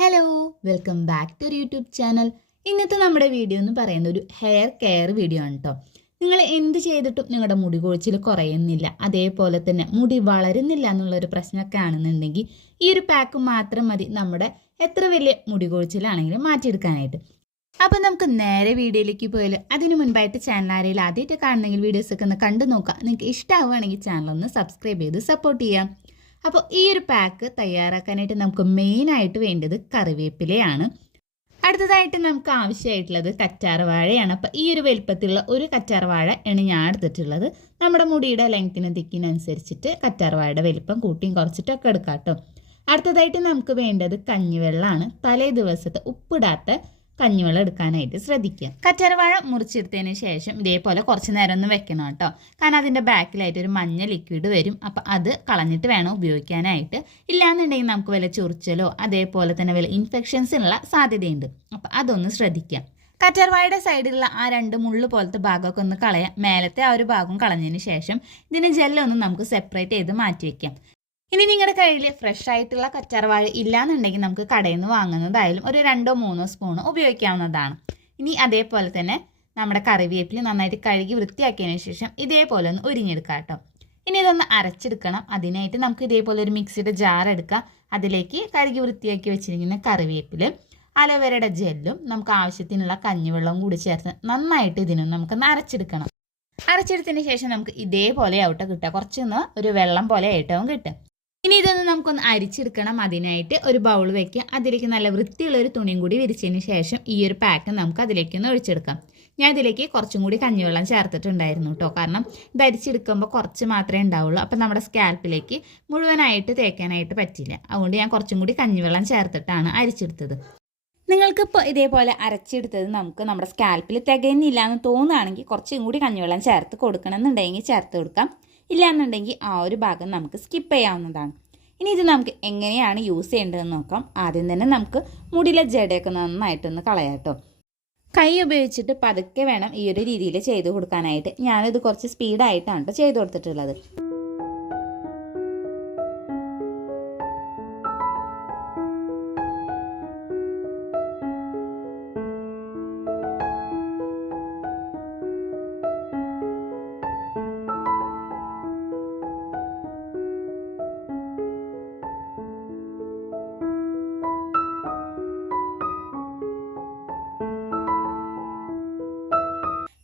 Hello welcome back to YouTube channel. ഇന്നത്തെ നമ്മുടെ video എന്ന് പറയുന്ന ഒരു ഹെയർ കെയർ വീഡിയോ ആണ് കേട്ടോ. നിങ്ങൾ എന്ത് ചെയ്തിട്ടും നിങ്ങളുടെ മുടി കൊഴിച്ചിൽ കുറയുന്നില്ല, അതേപോലെ തന്നെ മുടി വളരുന്നില്ല എന്നുള്ളൊരു പ്രശ്നമൊക്കെ ആണെന്നുണ്ടെങ്കിൽ ഈ ഒരു പാക്ക് മാത്രം മതി നമ്മുടെ എത്ര വലിയ മുടി കൊഴിച്ചിലാണെങ്കിലും മാറ്റിയെടുക്കാനായിട്ട്. അപ്പം നമുക്ക് നേരെ വീഡിയോയിലേക്ക് പോയാൽ അതിന് മുൻപായിട്ട് ചാനൽ ആരെങ്കിലും ആദ്യമായിട്ട് കാണുന്നെങ്കിൽ വീഡിയോസൊക്കെ ഒന്ന് കണ്ടു നോക്കാം. നിങ്ങൾക്ക് ഇഷ്ടമാവുകയാണെങ്കിൽ ചാനൽ ഒന്ന് സബ്സ്ക്രൈബ് ചെയ്ത് സപ്പോർട്ട് ചെയ്യാം. അപ്പോൾ ഈ ഒരു പാക്ക് തയ്യാറാക്കാനായിട്ട് നമുക്ക് മെയിനായിട്ട് വേണ്ടത് കറിവേപ്പിലയാണ്. അടുത്തതായിട്ട് നമുക്ക് ആവശ്യമായിട്ടുള്ളത് കറ്റാർവാഴയാണ്. അപ്പോൾ ഈ ഒരു വലുപ്പത്തിലുള്ള ഒരു കറ്റാർവാഴ ആണ് ഞാൻ എടുത്തിട്ടുള്ളത്. നമ്മുടെ മുടിയുടെ ലെങ്ത്തിനും തിക്കിനനുസരിച്ചിട്ട് കറ്റാർവാഴയുടെ വലിപ്പം കൂട്ടിയും കുറച്ചിട്ടൊക്കെ എടുക്കാം കേട്ടോ. അടുത്തതായിട്ട് നമുക്ക് വേണ്ടത് കഞ്ഞിവെള്ളമാണ്. തലേ ദിവസത്തെ ഉപ്പിടാത്ത കഞ്ഞിവെള്ളം എടുക്കാനായിട്ട് ശ്രദ്ധിക്കുക. കറ്റാർവാഴ മുറിച്ചെടുത്തതിന് ശേഷം ഇതേപോലെ കുറച്ച് നേരം ഒന്ന് വെക്കണം കേട്ടോ. കാരണം അതിൻ്റെ ബാക്കിലായിട്ട് ഒരു മഞ്ഞ ലിക്വിഡ് വരും. അപ്പം അത് കളഞ്ഞിട്ട് വേണം ഉപയോഗിക്കാനായിട്ട്. ഇല്ലാന്നുണ്ടെങ്കിൽ നമുക്ക് വല്ല ചൊറിച്ചലോ അതേപോലെ തന്നെ വല്ല ഇൻഫെക്ഷൻസിനുള്ള സാധ്യതയുണ്ട്. അപ്പം അതൊന്ന് ശ്രദ്ധിക്കാം. കറ്റാർവാഴയുടെ സൈഡിലുള്ള ആ രണ്ട് മുള്ളു പോലത്തെ ഭാഗമൊക്കെ ഒന്ന് കളയാം. മേലത്തെ ആ ഒരു ഭാഗം കളഞ്ഞതിന് ശേഷം ഇതിന് ജെല്ലൊന്ന് നമുക്ക് സെപ്പറേറ്റ് ചെയ്ത് മാറ്റി വയ്ക്കാം. ഇനി നിങ്ങളുടെ കയ്യിൽ ഫ്രഷ് ആയിട്ടുള്ള കറ്റാർവാഴ ഇല്ലാന്നുണ്ടെങ്കിൽ നമുക്ക് കടയിൽ നിന്ന് വാങ്ങുന്നതായാലും ഒരു 2-3 സ്പൂൺ ഉപയോഗിക്കാവുന്നതാണ്. ഇനി അതേപോലെ തന്നെ നമ്മുടെ കറിവേപ്പില നന്നായിട്ട് കഴുകി വൃത്തിയാക്കിയതിന് ശേഷം ഇതേപോലെ ഒന്ന് ഉരിഞ്ഞെടുക്കാം കേട്ടോ. ഇനി ഇതൊന്ന് അരച്ചെടുക്കണം. അതിനായിട്ട് നമുക്ക് ഇതേപോലെ ഒരു മിക്സിയുടെ ജാർ എടുക്കാം. അതിലേക്ക് കഴുകി വൃത്തിയാക്കി വെച്ചിരിക്കുന്ന കറിവേപ്പില, അലോവേരയുടെ ജെല്ലും നമുക്ക് ആവശ്യത്തിനുള്ള കഞ്ഞിവെള്ളവും കൂടി ചേർത്ത് നന്നായിട്ട് ഇതിനൊന്ന് നമുക്കൊന്ന് അരച്ചെടുക്കണം. അരച്ചെടുത്തതിന് ശേഷം നമുക്ക് ഇതേപോലെ ആവട്ടെ കിട്ടുക, കുറച്ചൊന്ന് ഒരു വെള്ളം പോലെ ആയിട്ടാവും കിട്ടുക. ഇനി ഇതൊന്ന് നമുക്കൊന്ന് അരിച്ചെടുക്കണം. അതിനായിട്ട് ഒരു ബൗൾ വെക്കുക. അതിലേക്ക് നല്ല വൃത്തിയുള്ള ഒരു തുണിയും കൂടി വിരിച്ചതിന് ശേഷം ഈ ഒരു പാക്ക് നമുക്ക് അതിലേക്കൊന്ന് ഒഴിച്ചെടുക്കാം. ഞാൻ ഇതിലേക്ക് കുറച്ചും കൂടി കഞ്ഞിവെള്ളം ചേർത്തിട്ടുണ്ടായിരുന്നു കേട്ടോ. കാരണം ഇത് അരിച്ചെടുക്കുമ്പോൾ കുറച്ച് മാത്രമേ ഉണ്ടാവുള്ളൂ. അപ്പം നമ്മുടെ സ്കാൽപ്പിലേക്ക് മുഴുവനായിട്ട് തേക്കാനായിട്ട് പറ്റില്ല. അതുകൊണ്ട് ഞാൻ കുറച്ചും കൂടി കഞ്ഞിവെള്ളം ചേർത്തിട്ടാണ് അരിച്ചെടുത്തത്. നിങ്ങൾക്കിപ്പോൾ ഇതേപോലെ അരച്ചെടുത്തത് നമുക്ക് നമ്മുടെ സ്കാൽപ്പിൽ തികയുന്നില്ല എന്ന് തോന്നുകയാണെങ്കിൽ കുറച്ചും കൂടി കഞ്ഞിവെള്ളം ചേർത്ത് കൊടുക്കണമെന്നുണ്ടെങ്കിൽ ചേർത്ത് കൊടുക്കാം. ഇല്ലയെന്നുണ്ടെങ്കിൽ ആ ഒരു ഭാഗം നമുക്ക് സ്കിപ്പ് ചെയ്യാവുന്നതാണ്. ഇനി ഇത് നമുക്ക് എങ്ങനെയാണ് യൂസ് ചെയ്യേണ്ടതെന്ന് നോക്കാം. ആദ്യം തന്നെ നമുക്ക് മുടിയിലെ ജടയൊക്കെ നന്നായിട്ടൊന്ന് കളയാം കേട്ടോ. കൈ ഉപയോഗിച്ചിട്ട് പതുക്കെ വേണം ഈ ഒരു രീതിയിൽ ചെയ്ത് കൊടുക്കാനായിട്ട്. ഞാനിത് കുറച്ച് സ്പീഡായിട്ടാണ് ചെയ്ത് കൊടുത്തിട്ടുള്ളത്.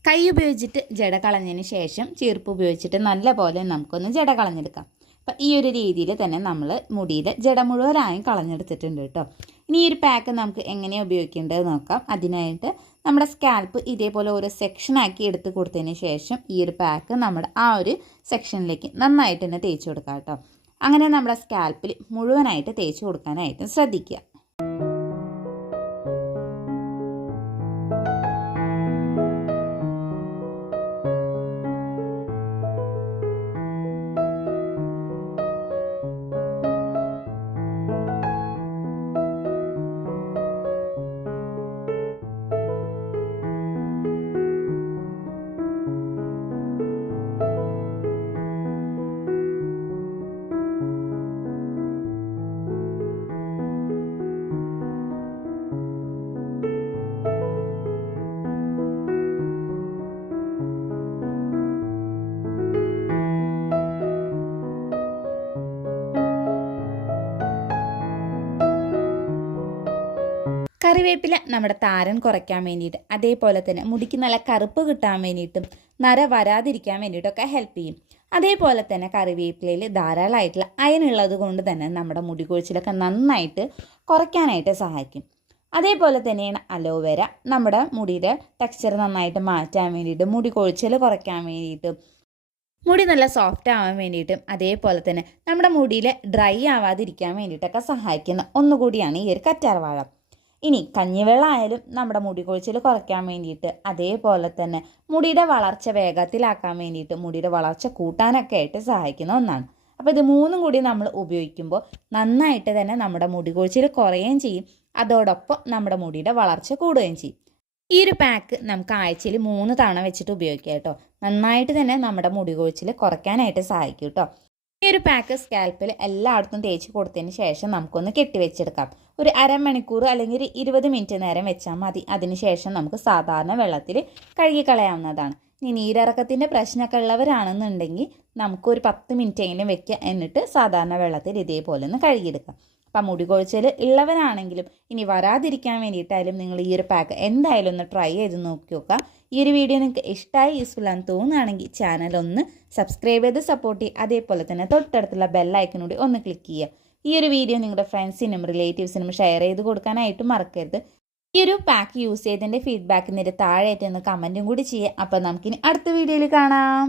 കൈ ഉപയോഗിച്ചിട്ട് ജട കളഞ്ഞതിന് ശേഷം ചീർപ്പ് ഉപയോഗിച്ചിട്ട് നല്ലപോലെ നമുക്കൊന്ന് ജട കളഞ്ഞെടുക്കാം. അപ്പം ഈ ഒരു രീതിയിൽ തന്നെ നമ്മൾ മുടിയിൽ ജട മുഴുവനായും കളഞ്ഞെടുത്തിട്ടുണ്ട് കേട്ടോ. ഇനി ഈ ഒരു പാക്ക് നമുക്ക് എങ്ങനെയാണ് ഉപയോഗിക്കേണ്ടത് നോക്കാം. അതിനായിട്ട് നമ്മുടെ സ്കാൽപ്പ് ഇതേപോലെ ഓരോ സെക്ഷനാക്കി എടുത്ത് കൊടുത്തതിന് ശേഷം ഈ ഒരു പാക്ക് നമ്മുടെ ആ ഒരു സെക്ഷനിലേക്ക് നന്നായിട്ട് തന്നെ തേച്ച് കൊടുക്കാം കേട്ടോ. അങ്ങനെ നമ്മുടെ സ്കാൽപ്പിൽ മുഴുവനായിട്ട് തേച്ച് കൊടുക്കാനായിട്ട് ശ്രദ്ധിക്കുക. കറിവേപ്പില നമ്മുടെ താരൻ കുറയ്ക്കാൻ വേണ്ടിയിട്ട്, അതേപോലെ തന്നെ മുടിക്ക് നല്ല കറുപ്പ് കിട്ടാൻ വേണ്ടിയിട്ടും നര വരാതിരിക്കാൻ വേണ്ടിയിട്ടൊക്കെ ഹെൽപ്പ് ചെയ്യും. അതേപോലെ തന്നെ കറിവേപ്പിലയിൽ ധാരാളമായിട്ടുള്ള അയൺ ഉള്ളത് കൊണ്ട് തന്നെ നമ്മുടെ മുടി കൊഴിച്ചിലൊക്കെ നന്നായിട്ട് കുറയ്ക്കാനായിട്ട് സഹായിക്കും. അതേപോലെ തന്നെയാണ് അലോവേര നമ്മുടെ മുടിയുടെ ടെക്സ്ചർ നന്നായിട്ട് മാറ്റാൻ വേണ്ടിയിട്ട്, മുടി കൊഴിച്ചിൽ കുറയ്ക്കാൻ വേണ്ടിയിട്ടും, മുടി നല്ല സോഫ്റ്റ് ആവാൻ വേണ്ടിയിട്ടും, അതേപോലെ തന്നെ നമ്മുടെ മുടിയിൽ ഡ്രൈ ആവാതിരിക്കാൻ വേണ്ടിയിട്ടൊക്കെ സഹായിക്കുന്ന ഒന്നുകൂടിയാണ് ഈ ഒരു കറ്റാർവാഴ. ഇനി കഞ്ഞിവെള്ളം ആയാലും നമ്മുടെ മുടി കൊഴിച്ചിൽ കുറയ്ക്കാൻ വേണ്ടിയിട്ട്, അതേപോലെ തന്നെ മുടിയുടെ വളർച്ച വേഗത്തിലാക്കാൻ വേണ്ടിയിട്ട്, മുടിയുടെ വളർച്ച കൂട്ടാനൊക്കെ ആയിട്ട് സഹായിക്കുന്ന ഒന്നാണ്. അപ്പോൾ ഇത് മൂന്നും കൂടി നമ്മൾ ഉപയോഗിക്കുമ്പോൾ നന്നായിട്ട് തന്നെ നമ്മുടെ മുടി കൊഴിച്ചിൽ കുറയുകയും ചെയ്യും. അതോടൊപ്പം നമ്മുടെ മുടിയുടെ വളർച്ച കൂടുകയും ചെയ്യും. ഈ ഒരു പാക്ക് നമുക്ക് ആഴ്ചയിൽ 3 തവണ വെച്ചിട്ട് ഉപയോഗിക്കാം കേട്ടോ. നന്നായിട്ട് തന്നെ നമ്മുടെ മുടി കൊഴിച്ചിൽ കുറയ്ക്കാനായിട്ട് സഹായിക്കും കേട്ടോ. ഈ ഒരു പാക്ക് സ്കാൽപ്പിൽ എല്ലായിടത്തും തേച്ച് കൊടുത്തതിന് ശേഷം നമുക്കൊന്ന് കെട്ടിവെച്ചെടുക്കാം. ഒരു അരമണിക്കൂർ അല്ലെങ്കിൽ ഒരു 20 മിനിറ്റ് നേരം വെച്ചാൽ മതി. അതിനുശേഷം നമുക്ക് സാധാരണ വെള്ളത്തിൽ കഴുകിക്കളയാവുന്നതാണ്. ഇനി നീരിറക്കത്തിൻ്റെ പ്രശ്നമൊക്കെ ഉള്ളവരാണെന്നുണ്ടെങ്കിൽ നമുക്കൊരു 10 മിനിറ്റെങ്കിലും വെക്കുക. എന്നിട്ട് സാധാരണ വെള്ളത്തിൽ ഇതേപോലെ ഒന്ന് കഴുകിയെടുക്കാം. അപ്പം മുടി കൊഴിച്ചിൽ ഉള്ളവരാണെങ്കിലും ഇനി വരാതിരിക്കാൻ വേണ്ടിയിട്ടായാലും നിങ്ങൾ ഈ ഒരു പാക്ക് എന്തായാലും ഒന്ന് ട്രൈ ചെയ്ത് നോക്കി നോക്കുക. ഈ ഒരു വീഡിയോ നിങ്ങൾക്ക് ഇഷ്ടമായി യൂസ്ഫുൾ ആണെന്ന് തോന്നുകയാണെങ്കിൽ ചാനൽ ഒന്ന് സബ്സ്ക്രൈബ് ചെയ്ത് സപ്പോർട്ട് ചെയ്യുക. അതേപോലെ തന്നെ തൊട്ടടുത്തുള്ള ബെല്ലൈക്കനൂടി ഒന്ന് ക്ലിക്ക് ചെയ്യുക. ഈ ഒരു വീഡിയോ നിങ്ങളുടെ ഫ്രണ്ട്സിനും റിലേറ്റീവ്സിനും ഷെയർ ചെയ്ത് കൊടുക്കാനായിട്ട് മറക്കരുത്. ഈ ഒരു പാക്ക് യൂസ് ചെയ്തതിൻ്റെ ഫീഡ്ബാക്ക് താഴെയായിട്ട് ഒന്ന് കമൻറ്റും കൂടി ചെയ്യുക. അപ്പോൾ നമുക്കിനി അടുത്ത വീഡിയോയിൽ കാണാം.